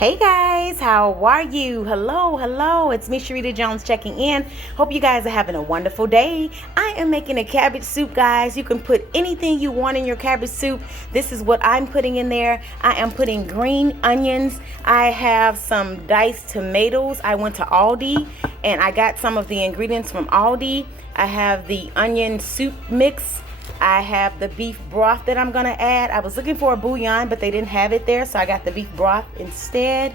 Hey guys, how are you? Hello, it's me Sharita Jones checking in. Hope you guys are having a wonderful day. I am making a cabbage soup, guys. You can put anything you want in your cabbage soup. This is what I'm putting in there. I am putting green onions. I have some diced tomatoes. I went to Aldi and I got some of the ingredients from Aldi. I have the onion soup mix. I have the beef broth that I'm going to add. I was looking for a bouillon, but they didn't have it there, so I got the beef broth instead.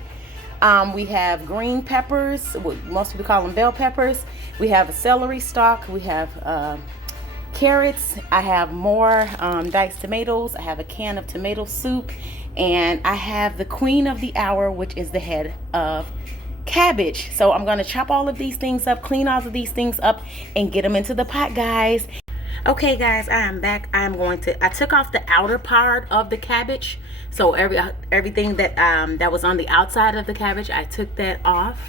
We have green peppers. Most people call them bell peppers. We have a celery stalk. We have carrots. I have more diced tomatoes. I have a can of tomato soup. And I have the queen of the hour, which is the head of cabbage. So I'm going to chop all of these things up, clean all of these things up, and get them into the pot, guys. Okay guys, I am back. I took off the outer part of the cabbage. So everything that was on the outside of the cabbage, I took that off.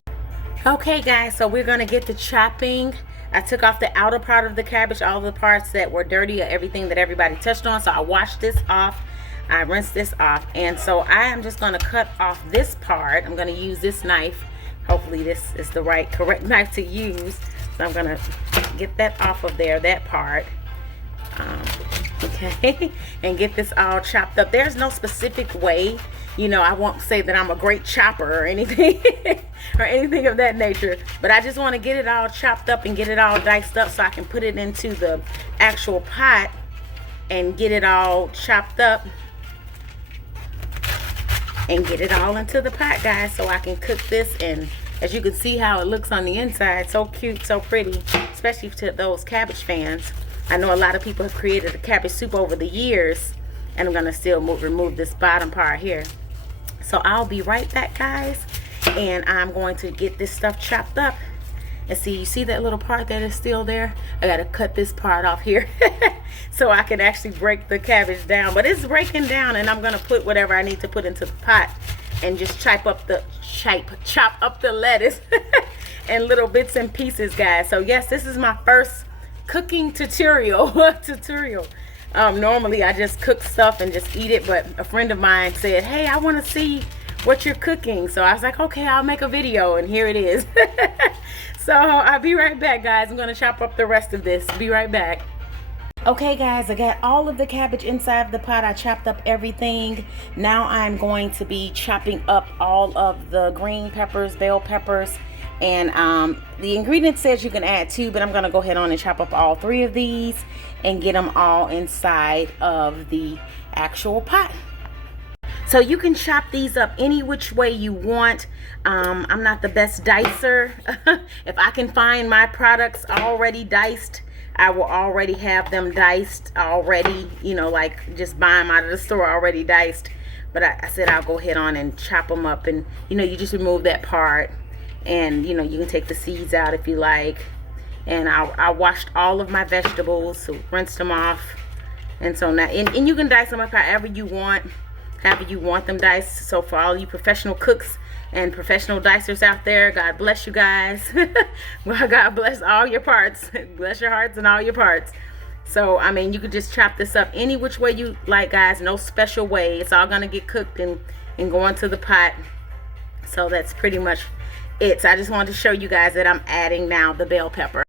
Okay guys, so we're gonna get to chopping. I took off the outer part of the cabbage, all the parts that were dirty, or everything that everybody touched on. So I washed this off, I rinsed this off, and so I am just gonna cut off this part. I'm gonna use this knife. Hopefully this is the correct knife to use. So I'm gonna get that off of there, that part. Okay, and get this all chopped up. There's no specific way, I won't say that I'm a great chopper or anything or anything of that nature, but I just want to get it all chopped up and get it all diced up so I can put it into the actual pot and get it all chopped up and get it all into the pot, guys, so I can cook this. And as you can see how it looks on the inside, so cute, so pretty, especially to those cabbage fans. I know a lot of people have created a cabbage soup over the years, and I'm going to still remove this bottom part here. So I'll be right back, guys, and I'm going to get this stuff chopped up. And see, you see that little part that is still there? I got to cut this part off here so I can actually break the cabbage down. But it's breaking down, and I'm going to put whatever I need to put into the pot and just chop up the lettuce in little bits and pieces, guys. So yes, this is my first cooking tutorial. Normally I just cook stuff and just eat it, but a friend of mine said, hey, I want to see what you're cooking. So I was like, okay, I'll make a video, and here it is. So I'll be right back, guys. I'm going to chop up the rest of this. Be right back. Okay guys, I got all of the cabbage inside the pot. I chopped up everything. Now I'm going to be chopping up all of the green peppers, bell peppers, and the ingredient says you can add 2, but I'm going to go ahead on and chop up all 3 of these and get them all inside of the actual pot. So you can chop these up any which way you want. I'm not the best dicer. If I can find my products already diced, I will already have them diced already, like just buy them out of the store already diced. But I said I'll go ahead on and chop them up, and you just remove that part. And you can take the seeds out if you like. And I washed all of my vegetables, so rinsed them off. And so now, and you can dice them up however you want them diced. So for all you professional cooks and professional dicers out there, God bless you guys. Well, God bless all your parts. Bless your hearts and all your parts. So I mean, you could just chop this up any which way you like, guys. No special way. It's all gonna get cooked and go into the pot. So that's pretty much it. So I just wanted to show you guys that I'm adding now the bell pepper.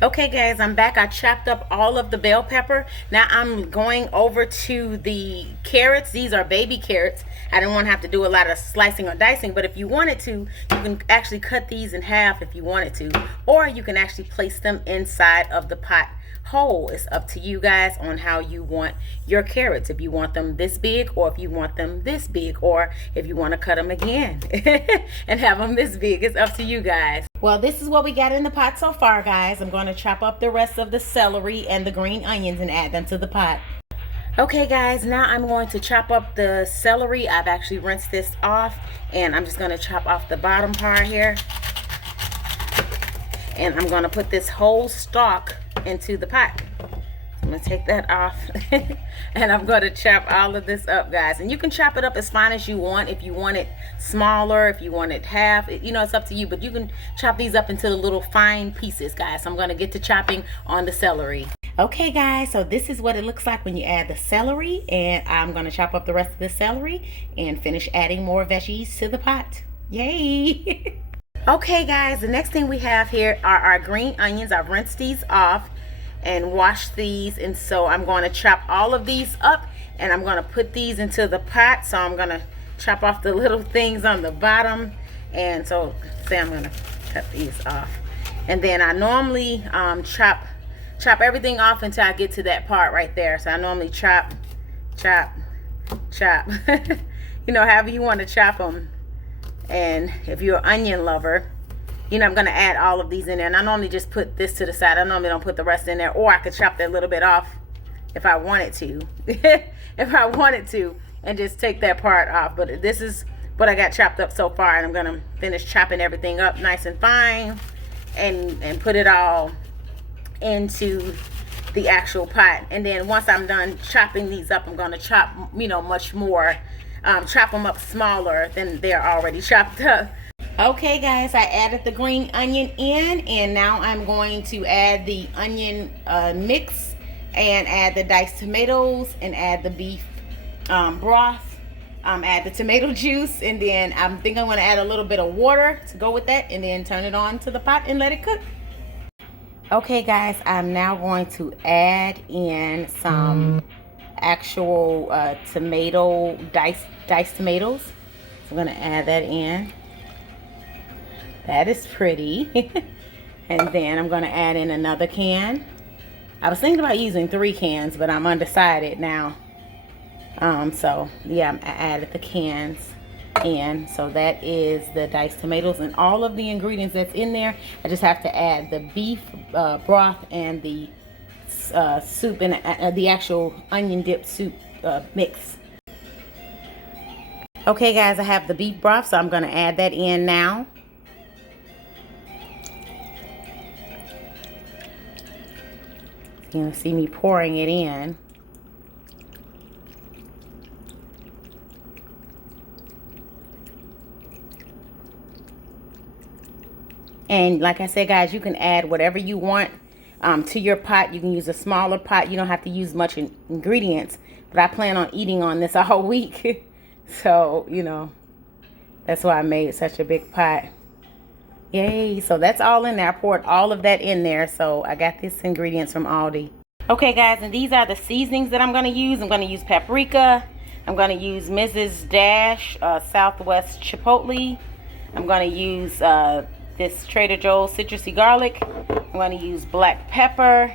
Okay guys, I'm back. I chopped up all of the bell pepper. Now I'm going over to the carrots. These are baby carrots. I didn't want to have to do a lot of slicing or dicing, but if you wanted to, you can actually cut these in half if you wanted to, or you can actually place them inside of the pot whole. It's up to you guys on how you want your carrots, if you want them this big or if you want them this big, or if you want to cut them again and have them this big. It's up to you guys. Well, this is what we got in the pot so far, guys. I'm going to chop up the rest of the celery and the green onions and add them to the pot. Okay guys, now I'm going to chop up the celery. I've actually rinsed this off, and I'm just going to chop off the bottom part here, and I'm going to put this whole stalk into the pot. I'm going to take that off and I'm going to chop all of this up, guys. And you can chop it up as fine as you want. If you want it smaller, if you want it half, it's up to you, but you can chop these up into the little fine pieces, guys. So I'm going to get to chopping on the celery. Okay guys, so this is what it looks like when you add the celery, and I'm going to chop up the rest of the celery and finish adding more veggies to the pot. Yay! Okay guys, the next thing we have here are our green onions. I've rinsed these off and washed these, and so I'm going to chop all of these up and I'm going to put these into the pot. So I'm going to chop off the little things on the bottom, and so say I'm going to cut these off, and then I normally chop everything off until I get to that part right there. So I normally chop you know, however you want to chop them. And if you're an onion lover, you know, I'm going to add all of these in there. And I normally just put this to the side. I normally don't put the rest in there. Or I could chop that little bit off if I wanted to. If I wanted to. And just take that part off. But this is what I got chopped up so far. And I'm going to finish chopping everything up nice and fine. And put it all into the actual pot. And then once I'm done chopping these up, I'm going to chop, you know, much more. Chop them up smaller than they're already chopped up. Okay guys, I added the green onion in, and now I'm going to add the onion mix and add the diced tomatoes and add the beef broth, add the tomato juice, and then I think I'm going to add a little bit of water to go with that, and then turn it on to the pot and let it cook. Okay guys, I'm now going to add in some actual tomato diced tomatoes. So I'm going to add that in. That is pretty. And then I'm going to add in another can. I was thinking about using 3 cans, but I'm undecided now. So yeah, I added the cans in. So that is the diced tomatoes and all of the ingredients that's in there. I just have to add the beef broth and the soup and the actual onion dip soup mix. Okay guys, I have the beef broth, so I'm going to add that in now. You're going to see me pouring it in. And like I said guys, you can add whatever you want to your pot. You can use a smaller pot. You don't have to use much ingredients, but I plan on eating on this all week. So, you know, that's why I made such a big pot. Yay. So that's all in there. I poured all of that in there. So I got these ingredients from Aldi. Okay guys, and these are the seasonings that I'm going to use. I'm going to use paprika. I'm going to use Mrs. Dash Southwest Chipotle. I'm going to use this Trader Joe's citrusy garlic. I'm going to use black pepper.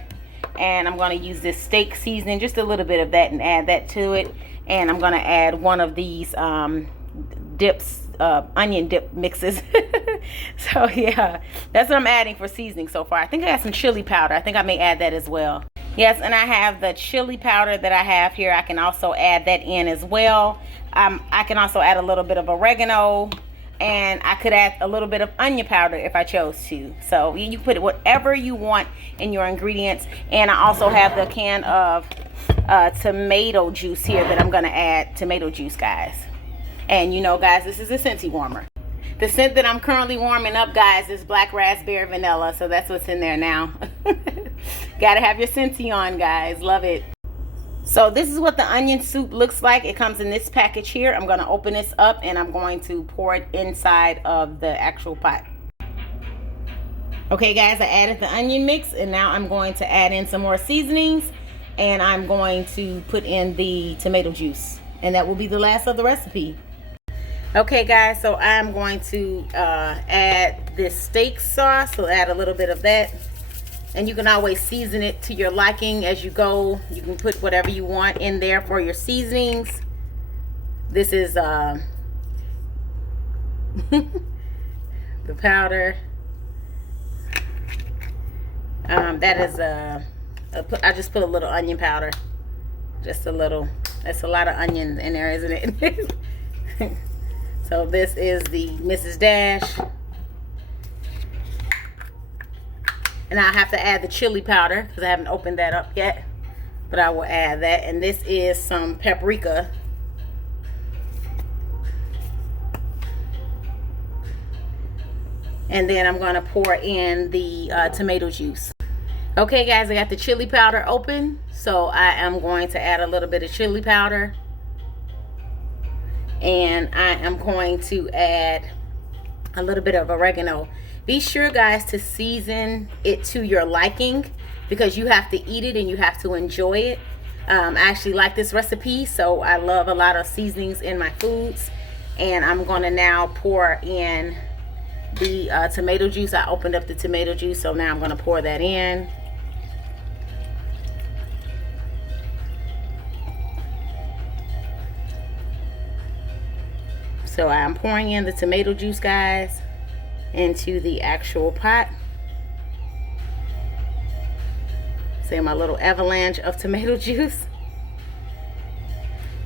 And I'm going to use this steak seasoning, just a little bit of that, and add that to it. And I'm going to add one of these dips, onion dip mixes. So yeah, that's what I'm adding for seasoning so far. I think I got some chili powder. I think I may add that as well. Yes, and I have the chili powder that I have here. I can also add that in as well. I can also add a little bit of oregano, and I could add a little bit of onion powder if I chose to. So you put whatever you want in your ingredients. And I also have the can of tomato juice here that I'm going to add tomato juice, guys. And you know, guys, this is a Scentsy warmer. The scent that I'm currently warming up, guys, is black raspberry vanilla. So that's what's in there now. Gotta have your Scentsy on, guys. Love it. So this is what the onion soup looks like. It comes in this package here. I'm going to open this up and I'm going to pour it inside of the actual pot. Okay guys, I added the onion mix, and now I'm going to add in some more seasonings, and I'm going to put in the tomato juice, and that will be the last of the recipe. Okay guys, so I'm going to add this steak sauce. So add a little bit of that. And you can always season it to your liking as you go. You can put whatever you want in there for your seasonings. This is the powder. That is I just put a little onion powder. Just a little. That's a lot of onion in there, isn't it? So this is the Mrs. Dash. And I have to add the chili powder because I haven't opened that up yet. But I will add that. And this is some paprika. And then I'm going to pour in the tomato juice. Okay guys, I got the chili powder open, so I am going to add a little bit of chili powder, and I am going to add a little bit of oregano. Be sure guys to season it to your liking, because you have to eat it and you have to enjoy it. I actually like this recipe, so I love a lot of seasonings in my foods. And I'm going to now pour in the tomato juice. I opened up the tomato juice, so now I'm going to pour that in. So I'm pouring in the tomato juice, guys, into the actual pot. See my little avalanche of tomato juice.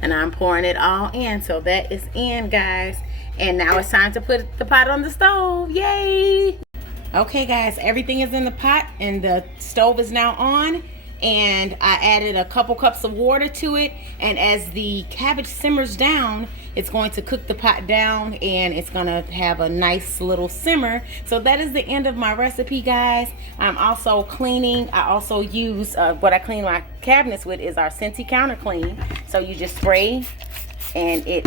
And I'm pouring it all in. So that is in, guys. And now it's time to put the pot on the stove. Yay! Okay, guys, everything is in the pot and the stove is now on. And I added a couple cups of water to it. And as the cabbage simmers down, it's going to cook the pot down and it's going to have a nice little simmer. So that is the end of my recipe, guys. I'm also cleaning. I also use what I clean my cabinets with is our Scentsy counter clean. So you just spray and it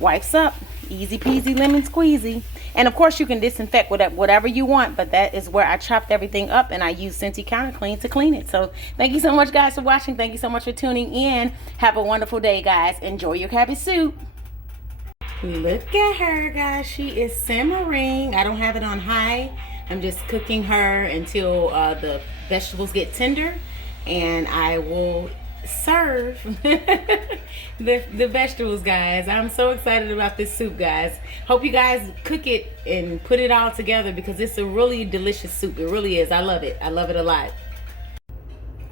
wipes up. Easy peasy lemon squeezy. And of course you can disinfect whatever you want, but that is where I chopped everything up and I used Scentsy counter clean to clean it. So thank you so much guys for watching. Thank you so much for tuning in. Have a wonderful day, guys. Enjoy your cabbage soup. Look at her, guys. She is simmering. I don't have it on high. I'm just cooking her until the vegetables get tender, and I will serve the vegetables, guys. I'm so excited about this soup, guys. Hope you guys cook it and put it all together, because it's a really delicious soup. It really is. I love it. I love it a lot.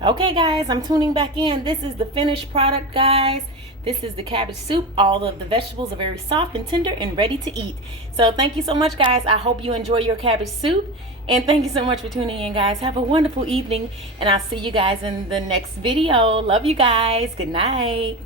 Okay guys, I'm tuning back in. This is the finished product, guys. This is the cabbage soup. All of the vegetables are very soft and tender and ready to eat. So thank you so much, guys. I hope you enjoy your cabbage soup. And thank you so much for tuning in, guys. Have a wonderful evening. And I'll see you guys in the next video. Love you guys. Good night.